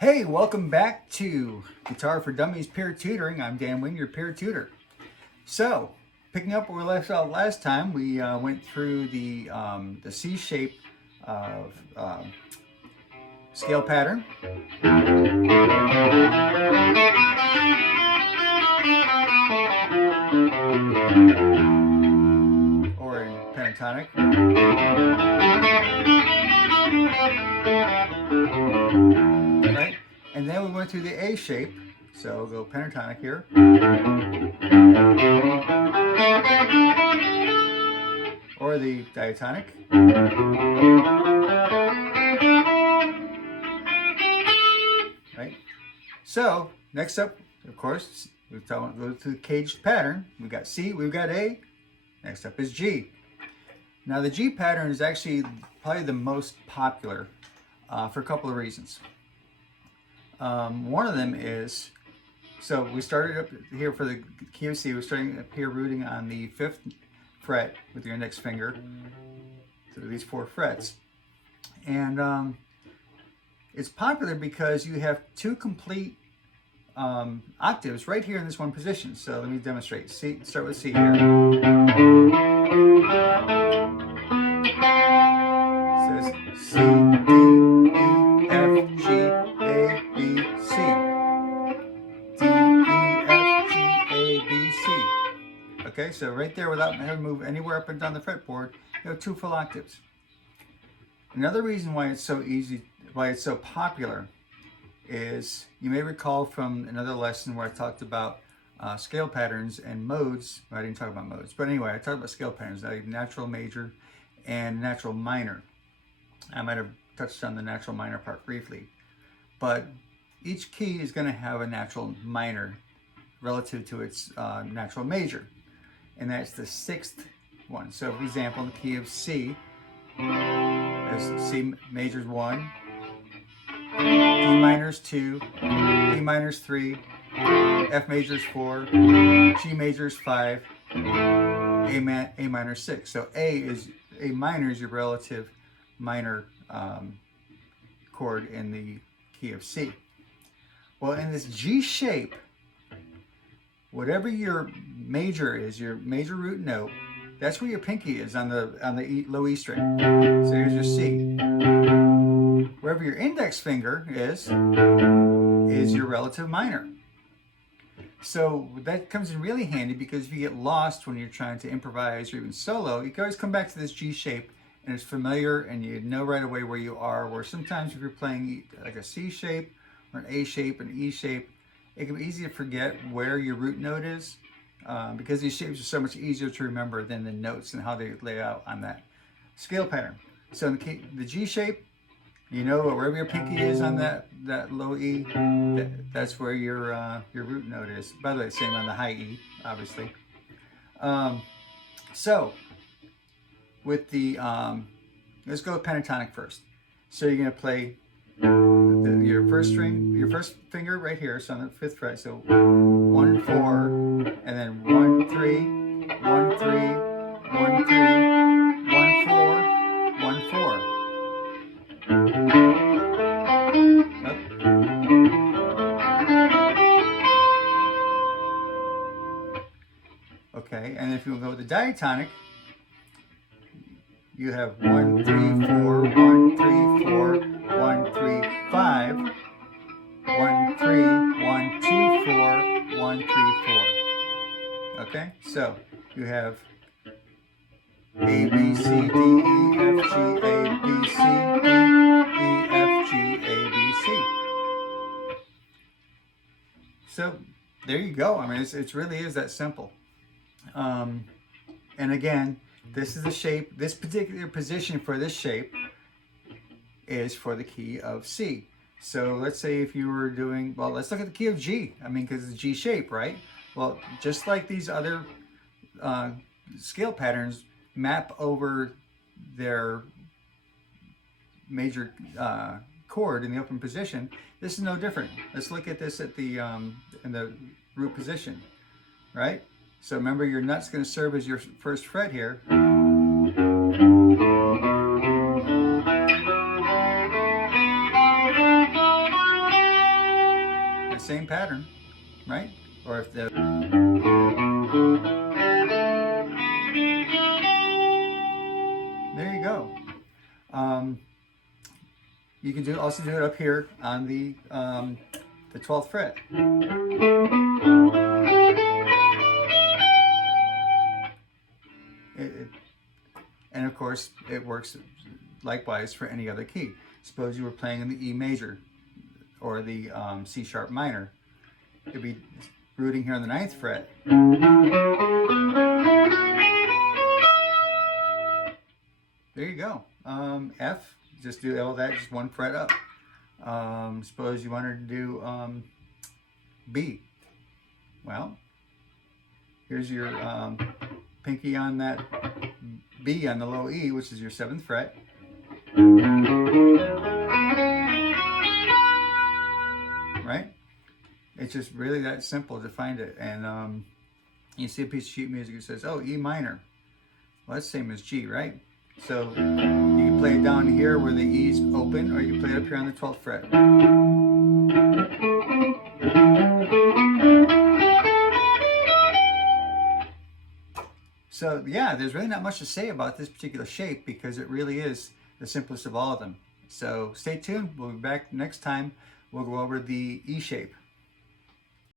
Hey, welcome back to Guitar for Dummies Peer Tutoring. I'm Dan Wing, your peer tutor. So, picking up where we left off last time, we went through the C shape of scale pattern, or in pentatonic. Right? And then we went through the A shape, so we'll go pentatonic here. Or the diatonic. Right? So, next up, of course, we've go through the caged pattern. We've got C, we've got A. Next up is G. Now, the G pattern is actually probably the most popular for a couple of reasons. One of them is, so we started up here for the key of C, we're starting up here rooting on the 5th fret with your index finger through these 4 frets. And it's popular because you have 2 complete octaves right here in this one position. So let me demonstrate. C, start with C here. It says C, D, E, F, G, A, B, C. D, E, F, G, A, B, C. Okay, so right there, without having to move anywhere up and down the fretboard, you have 2 full octaves. Another reason why it's so easy, why it's so popular, is you may recall from another lesson where I talked about scale patterns and modes. Well, I didn't talk about modes, but anyway, I talked about scale patterns, like natural major and natural minor. I might have touched on the natural minor part briefly, but each key is going to have a natural minor relative to its natural major, and that's the 6th one. So, for example, the key of C is C major is 1, D minor is 2, E minor is 3, F major is 4, G major is 5, A minor is 6. So A minor is your relative minor chord in the key of C. Well, in this G shape, whatever your major is, your major root note, that's where your pinky is on the low E string. So here's your C. Wherever your index finger is your relative minor. So that comes in really handy, because if you get lost when you're trying to improvise or even solo, you can always come back to this G shape, and it's familiar, and you know right away where you are. Where sometimes if you're playing like a C shape or an A shape, an E shape, it can be easy to forget where your root note is, because these shapes are so much easier to remember than the notes and how they lay out on that scale pattern. So in the G shape, you know wherever your pinky is on that low E, that's where your root note is. By the way, same on the high E, obviously. So with the let's go with pentatonic first. So you're going to play your first string, your first finger right here, so on the 5th fret. So 1, 4, and then 1, 3, 1, 3, 1, 3, 1, 4, 1, 4. Okay, and if you go with the diatonic, you have 1, 3, 4, 1, 3, 4, 1, 3, 5, 1, 3, 1, 2, 4, 1, 3, 4. Okay, so you have A, B, C, D, E, F, G, A, B, C, D, E, F, G, A, B, C. So there you go. I mean, it really is that simple. And again, this is the shape, this particular position for this shape is for the key of C. So let's say if you were doing, well, let's look at the key of G. I mean, because it's G shape, right? Well, just like these other scale patterns map over their major chord in the open position, this is no different. Let's look at this at the in the root position, right? So remember, your nut's going to serve as your first fret here. same pattern, right? Or if the there you go. You can also do it up here on the 12th fret. And of course, it works likewise for any other key. Suppose you were playing in the E major or the C sharp minor. It'd be rooting here on the 9th fret. There you go. F, just do all that, just 1 fret up. Suppose you wanted to do B. Well, here's your pinky on that B on the low E, which is your 7th fret. Right? It's just really that simple to find it. And you see a piece of sheet music that says, oh, E minor. Well, that's the same as G, right? So you can play it down here where the E's open, or you can play it up here on the 12th fret. So yeah, there's really not much to say about this particular shape because it really is the simplest of all of them. So stay tuned. We'll be back next time. We'll go over the E shape.